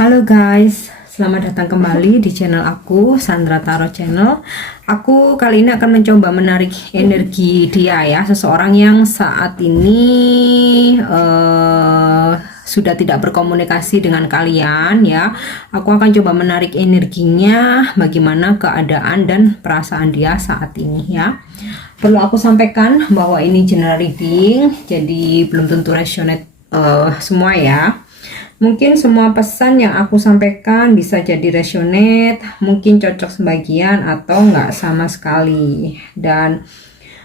Halo guys, selamat datang kembali di channel aku, Sandra Tarot Channel. Aku kali ini akan mencoba menarik energi dia ya, seseorang yang saat ini sudah tidak berkomunikasi dengan kalian ya. Aku akan coba menarik energinya, bagaimana keadaan dan perasaan dia saat ini ya. Perlu aku sampaikan bahwa ini general reading, jadi belum tentu resonate semua ya. Mungkin semua pesan yang aku sampaikan bisa jadi resonate, mungkin cocok sebagian atau enggak sama sekali. Dan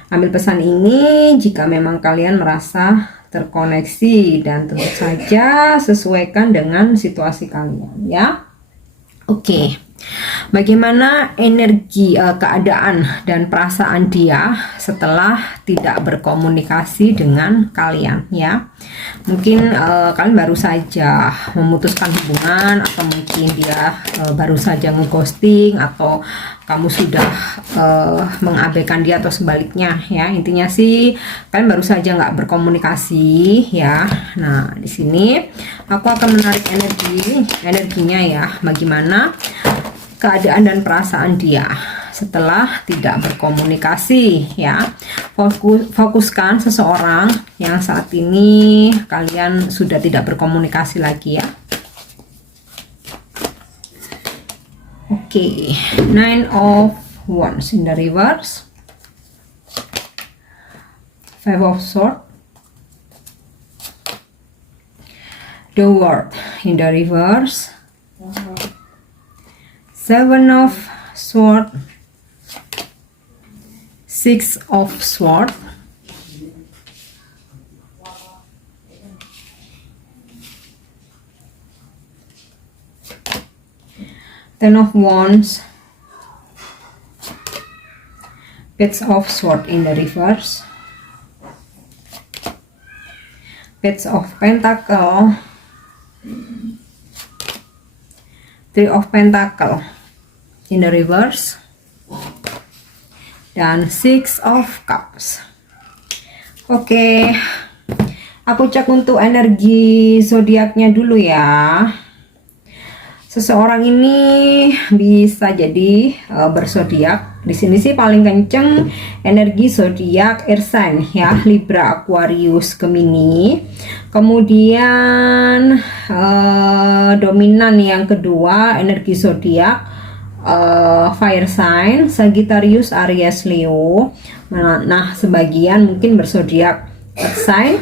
ambil pesan ini jika memang kalian merasa terkoneksi, dan tentu saja sesuaikan dengan situasi kalian ya. Oke. Bagaimana energi, keadaan dan perasaan dia setelah tidak berkomunikasi dengan kalian ya. Mungkin kalian baru saja memutuskan hubungan, atau mungkin dia baru saja ngeghosting, atau kamu sudah mengabaikan dia, atau sebaliknya ya. Intinya sih kalian baru saja nggak berkomunikasi ya. Nah, di sini aku akan menarik energinya ya. Bagaimana keadaan dan perasaan dia setelah tidak berkomunikasi ya. Fokuskan seseorang yang saat ini kalian sudah tidak berkomunikasi lagi ya. Oke, Nine of Wands in the reverse, Five of Swords, the World in the reverse, Seven of Swords, Six of Swords, Ten of Wands, Page of Swords in the reverse, Page of Pentacle, Three of Pentacle in the reverse, dan Six of Cups. Oke, aku cek untuk energi zodiaknya dulu ya. Seseorang ini bisa jadi berzodiak. Di sini sih paling kenceng energi zodiak air sign ya, Libra, Aquarius, Gemini. Kemudian dominan yang kedua energi zodiak fire sign, Sagittarius, Aries, Leo. Nah, sebagian mungkin berzodiak earth sign,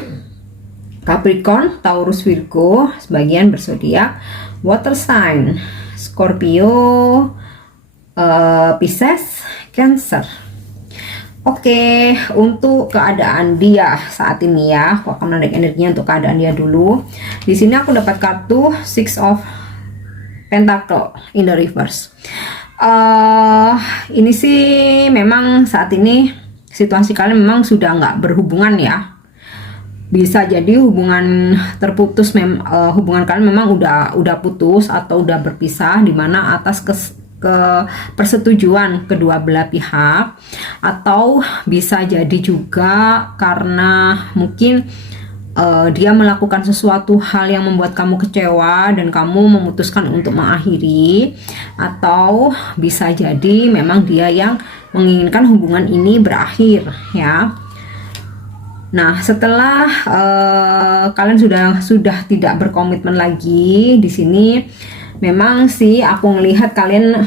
Capricorn, Taurus, Virgo. Sebagian berzodiak water sign, Scorpio, Pisces, Cancer. Oke, untuk keadaan dia saat ini ya, aku akan menarik energinya untuk keadaan dia dulu. Di sini aku dapat kartu Six of Pentacle in the reverse. Ini sih memang saat ini situasi kalian memang sudah nggak berhubungan ya. Bisa jadi hubungan terputus, hubungan kalian memang udah putus atau udah berpisah, dimana atas persetujuan kedua belah pihak, atau bisa jadi juga karena mungkin dia melakukan sesuatu hal yang membuat kamu kecewa dan kamu memutuskan untuk mengakhiri, atau bisa jadi memang dia yang menginginkan hubungan ini berakhir ya. Nah, setelah kalian sudah tidak berkomitmen lagi, di sini memang sih aku melihat kalian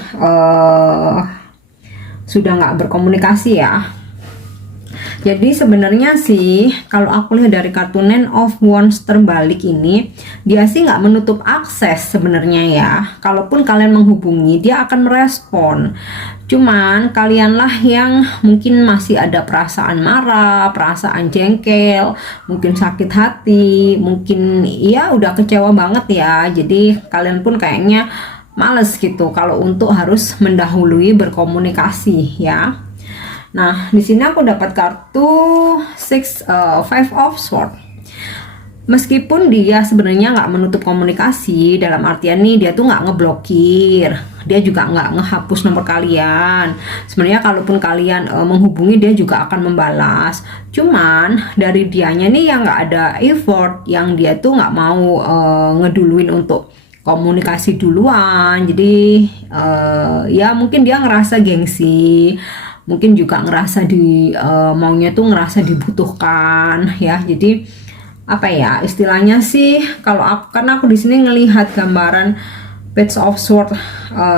sudah nggak berkomunikasi ya. Jadi sebenarnya sih kalau aku lihat dari kartu Nine of Wands terbalik ini, dia sih nggak menutup akses sebenarnya ya. Kalaupun kalian menghubungi, dia akan merespon. Cuman kalianlah yang mungkin masih ada perasaan marah, perasaan jengkel, mungkin sakit hati, mungkin ya udah kecewa banget ya. Jadi kalian pun kayaknya males gitu kalau untuk harus mendahului berkomunikasi ya. Nah, di sini aku dapat kartu Five of Swords. Meskipun dia sebenarnya nggak menutup komunikasi, dalam artian nih dia tuh nggak ngeblokir, dia juga nggak ngehapus nomor kalian. Sebenarnya kalaupun kalian menghubungi, dia juga akan membalas. Cuman dari dianya nih yang nggak ada effort, yang dia tuh nggak mau ngeduluin untuk komunikasi duluan. Jadi ya mungkin dia ngerasa gengsi, mungkin juga ngerasa maunya tuh ngerasa dibutuhkan ya. Jadi apa ya istilahnya sih, kalau aku, karena aku di sini ngelihat gambaran Page of Swords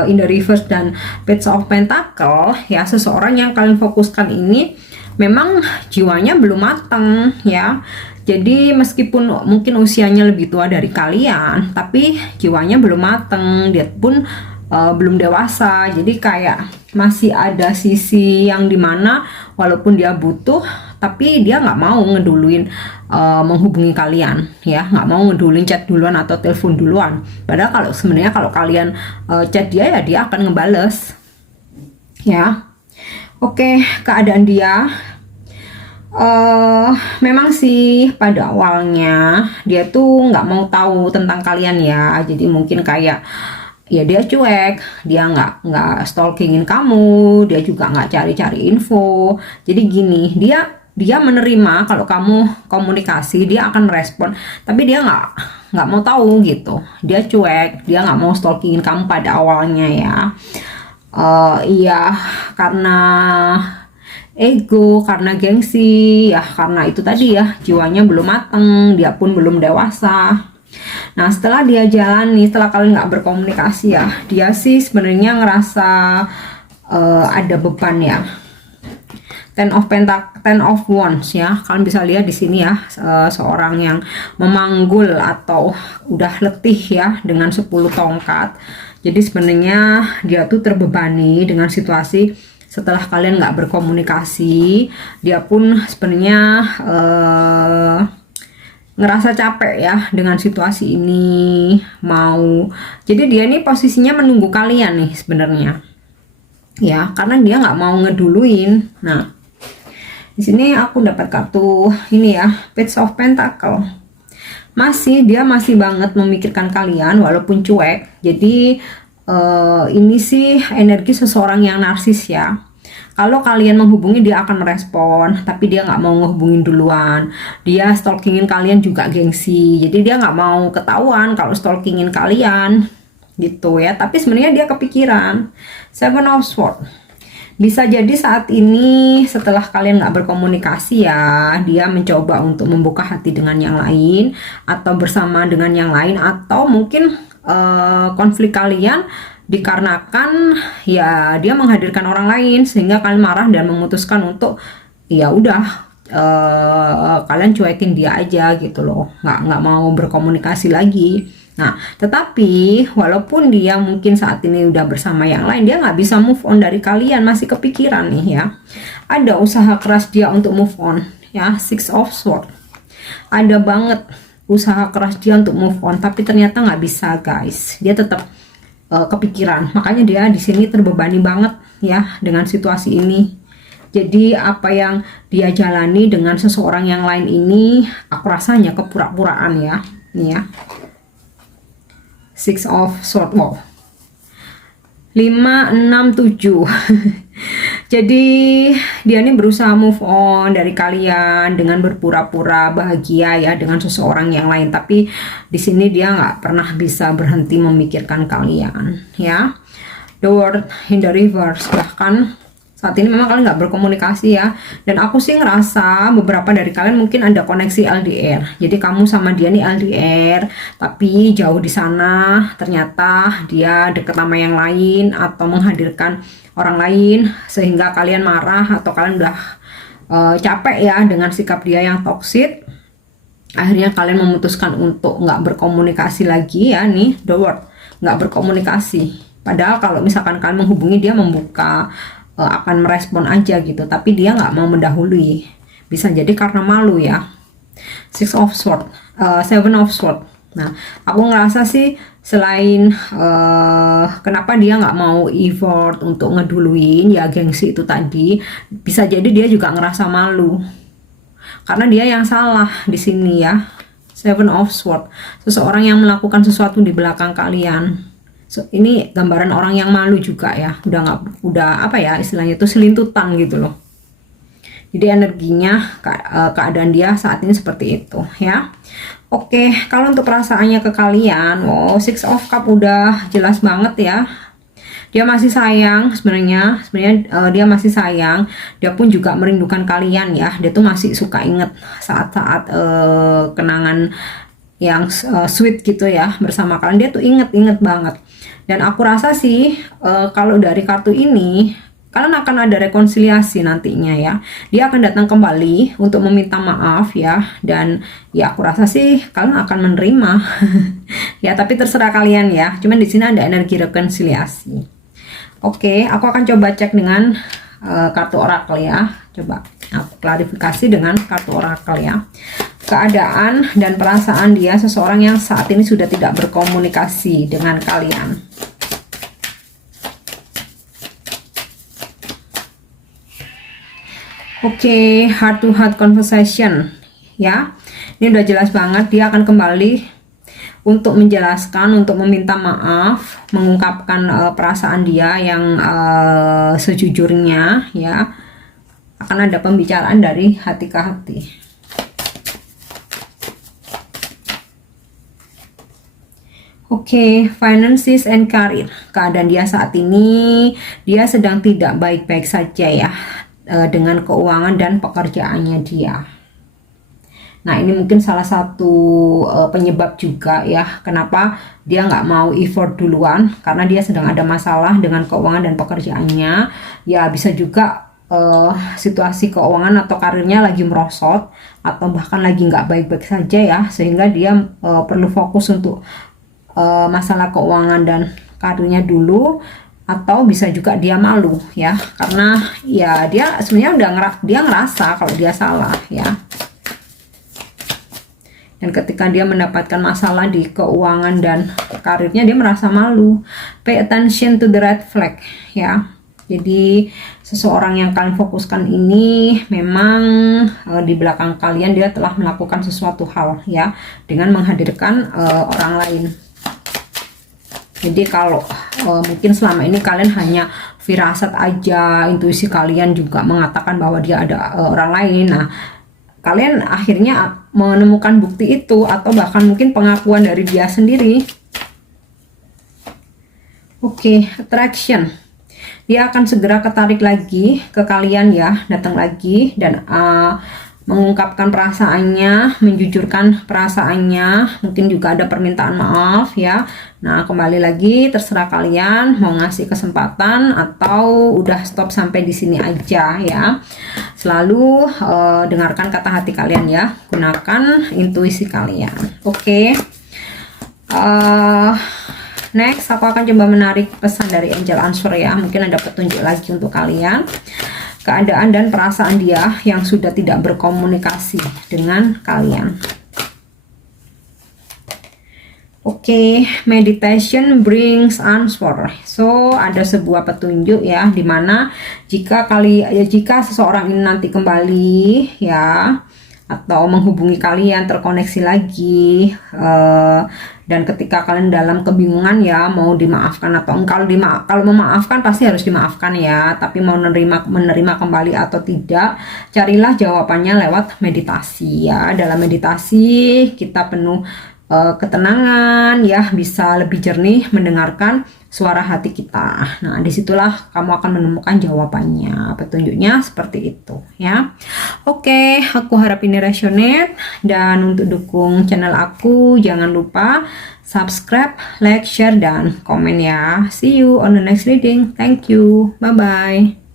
in the reverse dan Page of Pentacle ya, seseorang yang kalian fokuskan ini memang jiwanya belum matang ya. Jadi meskipun mungkin usianya lebih tua dari kalian, tapi jiwanya belum matang, dia pun belum dewasa. Jadi kayak masih ada sisi yang dimana walaupun dia butuh, tapi dia nggak mau ngeduluin menghubungi kalian ya, nggak mau ngeduluin chat duluan atau telepon duluan. Padahal kalau sebenarnya kalau kalian chat dia ya dia akan ngebales ya. Oke, keadaan dia memang sih pada awalnya dia tuh nggak mau tahu tentang kalian ya. Jadi mungkin kayak ya dia cuek, dia nggak stalkingin kamu, dia juga nggak cari-cari info. Jadi gini, dia menerima kalau kamu komunikasi, dia akan merespon, tapi dia nggak mau tahu gitu. Dia cuek, dia nggak mau stalkingin kamu pada awalnya ya. Iya, karena ego, karena gengsi ya, karena itu tadi ya, jiwanya belum mateng, dia pun belum dewasa. Nah setelah dia jalani, setelah kalian nggak berkomunikasi ya, dia sih sebenarnya ngerasa ada beban ya. Ten of Wands ya, kalian bisa lihat di sini ya, seorang yang memanggul atau udah letih ya dengan 10 tongkat. Jadi sebenarnya dia tuh terbebani dengan situasi. Setelah kalian nggak berkomunikasi, dia pun sebenarnya ngerasa capek ya dengan situasi ini. Jadi dia nih posisinya menunggu kalian nih sebenarnya ya, karena dia nggak mau ngeduluin. Nah di sini aku dapat kartu ini ya, Page of Pentacle. Dia masih banget memikirkan kalian walaupun cuek. Jadi ini sih energi seseorang yang narsis ya. Kalau kalian menghubungi dia akan merespon, tapi dia nggak mau ngehubungin duluan. Dia stalkingin kalian juga gengsi. Jadi dia nggak mau ketahuan kalau stalkingin kalian gitu ya. Tapi sebenarnya dia kepikiran. Seven of Swords. Bisa jadi saat ini setelah kalian nggak berkomunikasi ya, dia mencoba untuk membuka hati dengan yang lain, atau bersama dengan yang lain, atau mungkin konflik kalian dikarenakan ya dia menghadirkan orang lain sehingga kalian marah dan memutuskan untuk ya udah kalian cuekin dia aja gitu loh, nggak mau berkomunikasi lagi. Nah, tetapi walaupun dia mungkin saat ini udah bersama yang lain, dia nggak bisa move on dari kalian, masih kepikiran nih ya. Ada usaha keras dia untuk move on ya, Six of Swords. Ada banget usaha keras dia untuk move on, tapi ternyata nggak bisa guys. Dia tetap kepikiran, makanya dia di sini terbebani banget ya dengan situasi ini. Jadi apa yang dia jalani dengan seseorang yang lain ini, aku rasanya kepura-puraan ya, nih ya. Six of Swords, wow. 5, 6, 7. Jadi dia ini berusaha move on dari kalian dengan berpura-pura bahagia ya dengan seseorang yang lain, tapi di sini dia nggak pernah bisa berhenti memikirkan kalian ya. The World in the Reverse, bahkan saat ini memang kalian nggak berkomunikasi ya, dan aku sih ngerasa beberapa dari kalian mungkin ada koneksi LDR. Jadi kamu sama dia nih LDR, tapi jauh di sana ternyata dia deket sama yang lain atau menghadirkan orang lain sehingga kalian marah atau kalian udah capek ya dengan sikap dia yang toksik. Akhirnya kalian memutuskan untuk nggak berkomunikasi lagi ya nih, The World, nggak berkomunikasi. Padahal kalau misalkan kalian menghubungi dia membuka, akan merespon aja gitu, tapi dia nggak mau mendahului. Bisa jadi karena malu ya. Six of Swords, Seven of Swords. Nah, aku ngerasa sih selain kenapa dia nggak mau effort untuk ngeduluin ya, gengsi itu tadi, bisa jadi dia juga ngerasa malu karena dia yang salah di sini ya. Seven of Swords, seseorang yang melakukan sesuatu di belakang kalian. Ini gambaran orang yang malu juga ya, udah apa ya istilahnya itu, selintutan gitu loh. Jadi energinya keadaan dia saat ini seperti itu ya. Oke, kalau untuk perasaannya ke kalian, oh Six of Cup udah jelas banget ya. Dia masih sayang sebenarnya, dia masih sayang. Dia pun juga merindukan kalian ya. Dia tuh masih suka inget saat-saat kenangan yang sweet gitu ya bersama kalian. Dia tuh inget banget. Dan aku rasa sih kalau dari kartu ini kalian akan ada rekonsiliasi nantinya ya. Dia akan datang kembali untuk meminta maaf ya, dan ya aku rasa sih kalian akan menerima. Ya, tapi terserah kalian ya. Cuman di sini ada energi rekonsiliasi. Oke, aku akan coba cek dengan kartu oracle ya. Coba aku klarifikasi dengan kartu oracle ya. Keadaan dan perasaan dia, seseorang yang saat ini sudah tidak berkomunikasi dengan kalian. Oke, heart to heart conversation ya. Ini udah jelas banget, dia akan kembali untuk menjelaskan, untuk meminta maaf, mengungkapkan perasaan dia yang sejujurnya ya. Akan ada pembicaraan dari hati ke hati. Oke, finances and career. Keadaan dia saat ini, dia sedang tidak baik-baik saja ya dengan keuangan dan pekerjaannya dia. Nah, ini mungkin salah satu penyebab juga ya kenapa dia nggak mau effort duluan, karena dia sedang ada masalah dengan keuangan dan pekerjaannya. Ya bisa juga situasi keuangan atau karirnya lagi merosot, atau bahkan lagi nggak baik-baik saja ya, sehingga dia perlu fokus untuk masalah keuangan dan karirnya dulu. Atau bisa juga dia malu ya, karena ya dia sebenarnya dia ngerasa kalau dia salah ya. Dan ketika dia mendapatkan masalah di keuangan dan karirnya, dia merasa malu. Pay attention to the red flag ya. Jadi seseorang yang kalian fokuskan ini memang di belakang kalian dia telah melakukan sesuatu hal ya, dengan menghadirkan orang lain. Jadi kalau mungkin selama ini kalian hanya firasat aja, intuisi kalian juga mengatakan bahwa dia ada orang lain. Nah, kalian akhirnya menemukan bukti itu, atau bahkan mungkin pengakuan dari dia sendiri. Oke, attraction. Dia akan segera ketarik lagi ke kalian ya, datang lagi dan mengungkapkan perasaannya, menjujurkan perasaannya, mungkin juga ada permintaan maaf ya. Nah, kembali lagi terserah kalian mau ngasih kesempatan atau udah stop sampai di sini aja ya. Selalu dengarkan kata hati kalian ya, gunakan intuisi kalian. Oke. Next, aku akan coba menarik pesan dari angel answer ya. Mungkin ada petunjuk lagi untuk kalian. Keadaan dan perasaan dia yang sudah tidak berkomunikasi dengan kalian. Oke, meditation brings answer. So, ada sebuah petunjuk ya, dimana jika seseorang ini nanti kembali ya, atau menghubungi kalian, terkoneksi lagi, dan ketika kalian dalam kebingungan ya, mau dimaafkan atau kalau memaafkan pasti harus dimaafkan ya, tapi mau menerima kembali atau tidak, carilah jawabannya lewat meditasi ya. Dalam meditasi kita penuh ketenangan ya, bisa lebih jernih mendengarkan suara hati kita. Nah, disitulah kamu akan menemukan jawabannya, petunjuknya seperti itu ya. Oke, aku harap ini resonate, dan untuk dukung channel aku jangan lupa subscribe, like, share, dan komen ya. See you on the next reading. Thank you, bye bye.